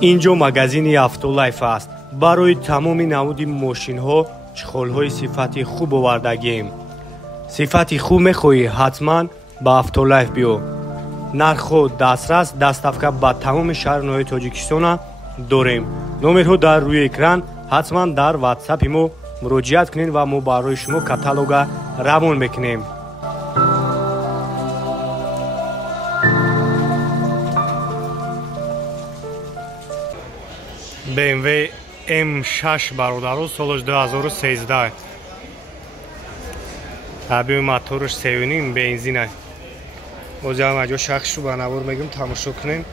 اینجا магазини автолайф است. برای تمام نمود ماشین ها چخال های صفتی خوب آوردگیم. صفتی خوب میخوایی حتما با автолайф بیو. نرخ و دسترس دستافکا با تمام شهرهای تاجیکستان داریم. نمرها در روی اکران. حتما در واتساپ ما مراجعت کنین و ما برای شما کاتالوگ روان میکنیم. BMW M6 برادرو سالش 2013. ابی موتورش 3.5 بنزینه. اوزی هم اجا شخص رو بنابر میگم تماشا کنین.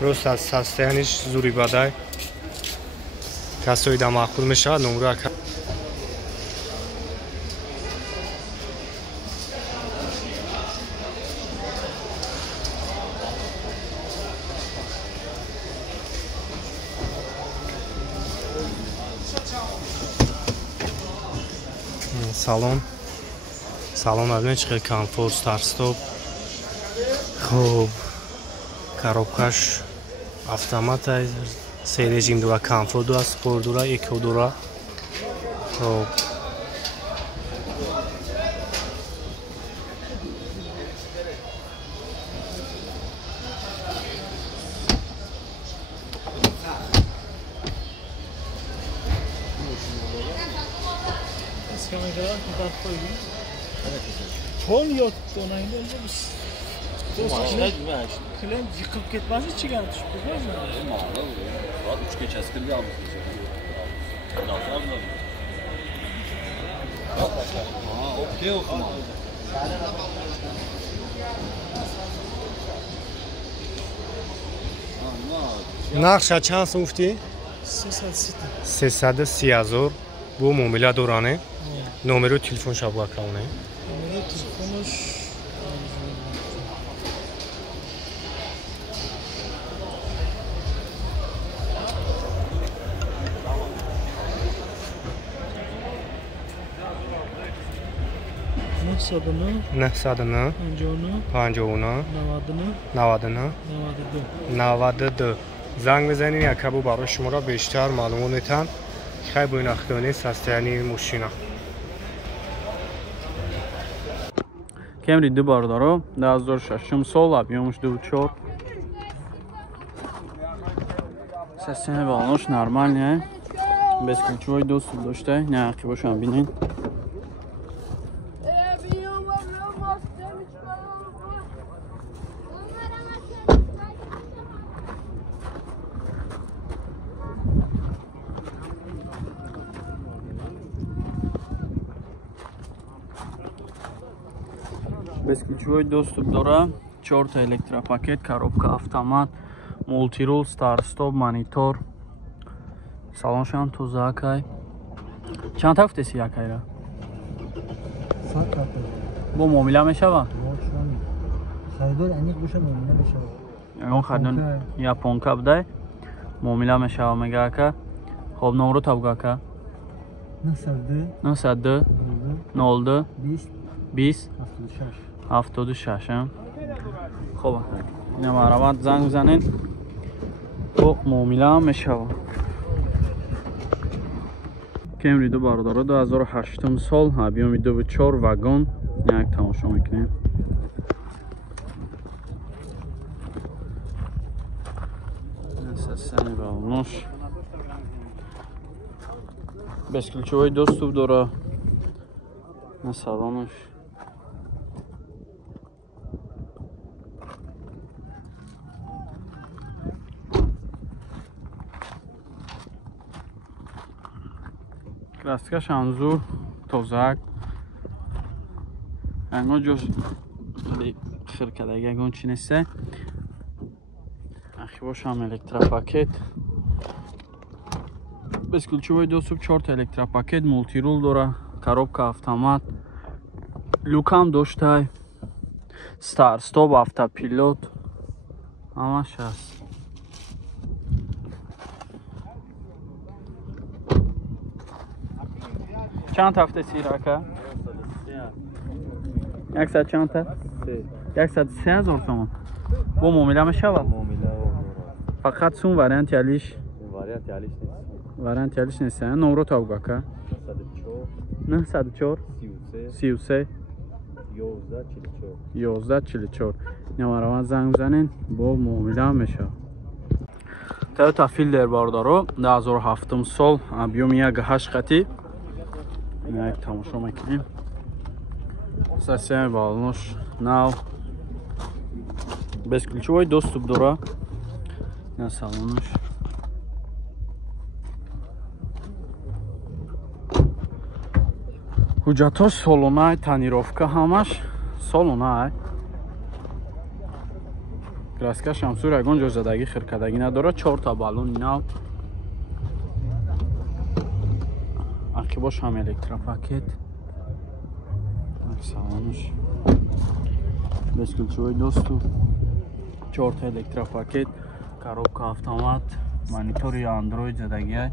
راست از سسته‌انش زوری بدای. کسایی در معقول میشه نمره салон абинед чӣ комфорт старт-стоп. хуб коробкаш автомат се режим дора, комфорт дора, спорт дора, эко дора. хуб Çol yok donayında olmuş. Klem yıkıp gitmez hiç çıkan düşüp gitmez mi? Mağara bu. Saat 3 geç askeri bir almış. Laflar mı? Okey okuma. نقش چند سوفتی؟ 330,000 bu muamele dorane. Numara telefon şabga kalne. Numara telefonmuş. Nahsadını 50 92 زنگ بزنین یک کبو برای شما را بیشتر معلومات میتن. خیلی با این اختیانی سستیانی ماشینا Camry Dubardaro 2006 sol объемش 2.4. Система балонош нормальная. Без ключевой доступ дошта. Nějaký бошам бинин. Бесключевой доступ дора, 4 электропакет, коробка автомат, мультирул, старт-стоп, монитор. Салоншан тузакай. Чанд тафтеси якайра? Сакаты. Бо муомила мешава? Сайдор аник боша муомила мешава. Ягон хардон японка будай. Муомила мешава мега ака. Хоб номро табгака. 92 02 20 76. خب اینا مرامت زنگ بزنین و معامله میشود. Camry Dubardaro 2008 سال объем 2.4 واگن یک تماشا میکنیم. سیستم بالونش безключевой доступ داره. на салонش Kraska şanzur, tozak. Anga joz xirkadagi agon chinese. Axbosham elektropaket. Бесключевой доступ 4 электропакет, мультирул дора, коробка автомат. Люкам доштай. Старт, стоп, автопилот. Ҳамаш аст. چند هفته سیراکه؟ 100 چند تا؟ 103,000 تومان. با معامله میشه؟ معامله Faqat sun variant yalish. Variant yalish نیست. Variant yalish نیست. نمره تا بگو که 904 33 11 44 نمره زنگ بزنین با معامله میشه. Toyota Fielder باردارو 2007 سال объем 1.8 قطی. یک تماشا میکنیم. Совсем балнош нав безключевой доступ дора на салонош. Ҳуҷҷатош солонаи танировка ҳамаш солонае. Краска шамсур ягон ҷо задагӣ хиркадагӣ надорад. 4 та балони нав. Ақибош ҳам электропакет. Салонош безключевой доступ, 4 та электропакет, коробка автомат, монитори Android задагӣ,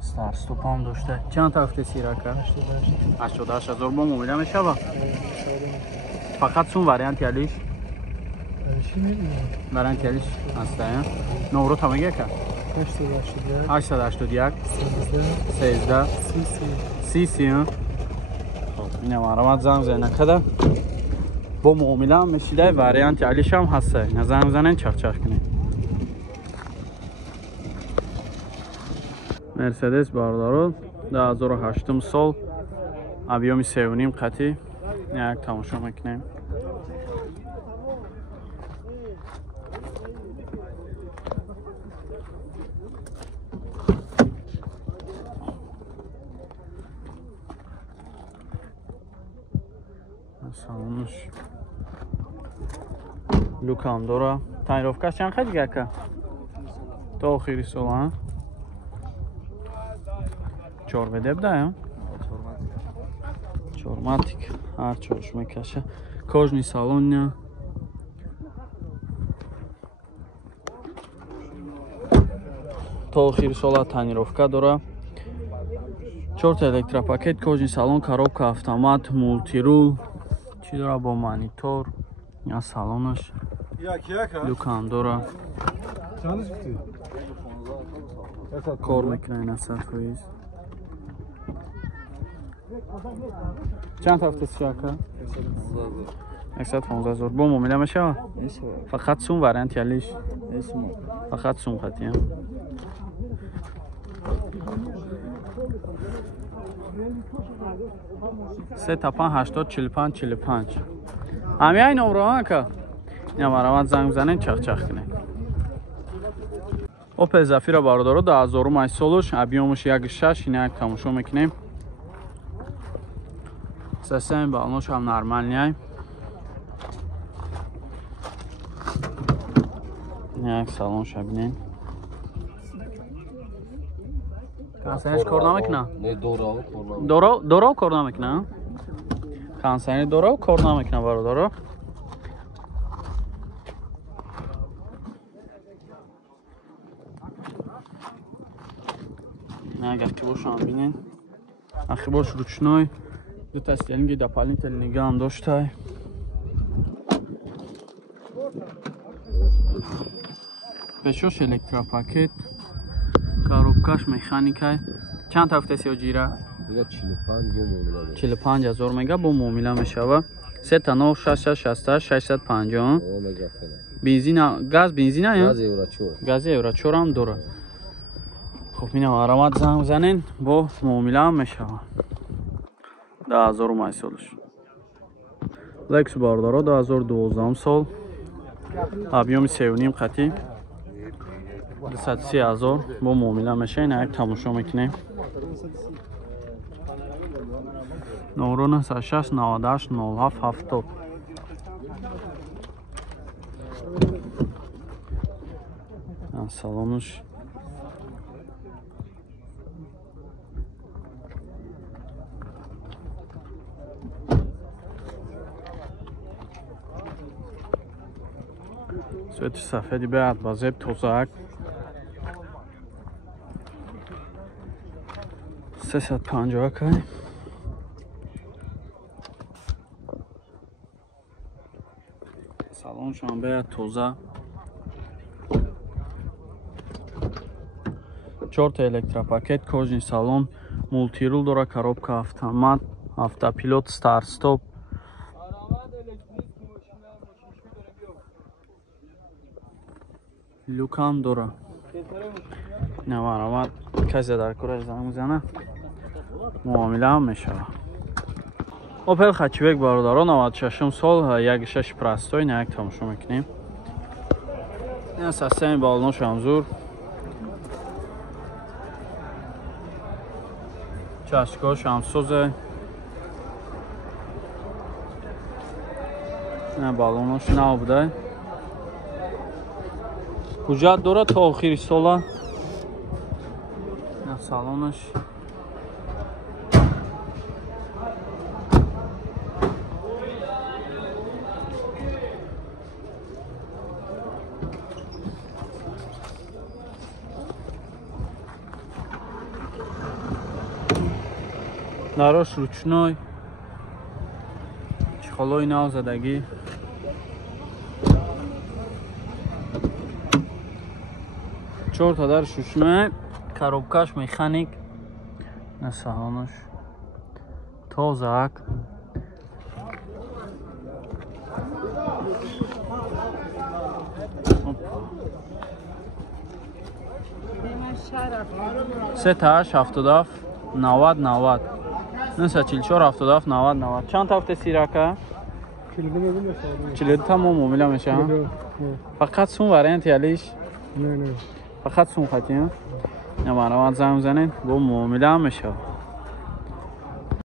старт стоп ҳам дошта. Чанд та автоси рака? 88000 бо муомила мешава. Фақат сум вариант ялиш. Вариант ялиш аста. Номро тамага ка? 881 13 30 این مرامت زنگ زنه کده با معامله هم میشیده وریانت علیش هم هسته نزنگ زنین چخ کنین. مرسدس باردارو 2008 سال объем 3.5 قطی. یک تماشا میکنیم. салонош лукам дора. Танировкаш чанд қад гака? То охири сол а? 4 ведеб да? 4 матик. Ҳар чорш мекаша. Кожни салон. То охири сол танировка дора. 4 та электропакет, кожни салон, коробка автомат, мултирул. چی داره با مانیتور یا سالونش لوکم داره کار میکنه این صفحه چند هفته شاکه 115,000 با معامله میشه فقط سوم وارنت یالیش فقط سوم خطی 385 همه این نمره ها که یا مرامت زنگ بزنین چخ کنین. اوپل زفیر باردارو 2000 سالش объемش 1.6 اینا یک تماشا میکنیم. سیستم بالونش هم نرمال نیای. یک سالونش ببینین. کانسرش کار نمیکنه؟ نه دورا کار نمیکنه؟ کانسرش دورا کار نمیکنه برادر. نه اگر که باشم ببینین. آخه باش روچنای دو تا استیلینگ دپالین نگاه هم داشته. پشوش الکتروپاکت. коробкаш механика чанд та автоси ҷира 45000 мега бо муомила мешава 39 660 650 бензина газ бензина газ евро 4 ам дора. хуб мина маромат занг занен бо муомила мешава 10000 май солш Lexus бардоро 2012 сол объем 3.5 қати 230,000 با معامله میشه. این یک تماشا میکنیم. نمره 96 98 07 70 салонش سویتش سفیدی بعد با زب توزاک 350 کنیم. سالونش هم باید توزه 4 تا електропакет кожний салон мультирул дора коробка автомат автопилот старт стоп люкам дора наварамад касе дар кураж занг мизана муомила ҳам мешава Opel Hatchback бародарон 96 сол 1.6 простой на як тамошо мекунем ин системи балонош амзур чашкош амсозе ин балонош нав буда ҳуҷҷат дорад то охири сола ин салонаш дарош ручной чехолои нав задагӣ чор та дарш ручной коробкаш механик на салонош тозак се таш 77 90 Neyse 44 77 90 Çanta hafta siraka? 42 tamam muamele meşe ha? Fakat son variant yaliş? Ne. Fakat son xatiyim? Ne var? Avan zam zanen bu muamele meşe.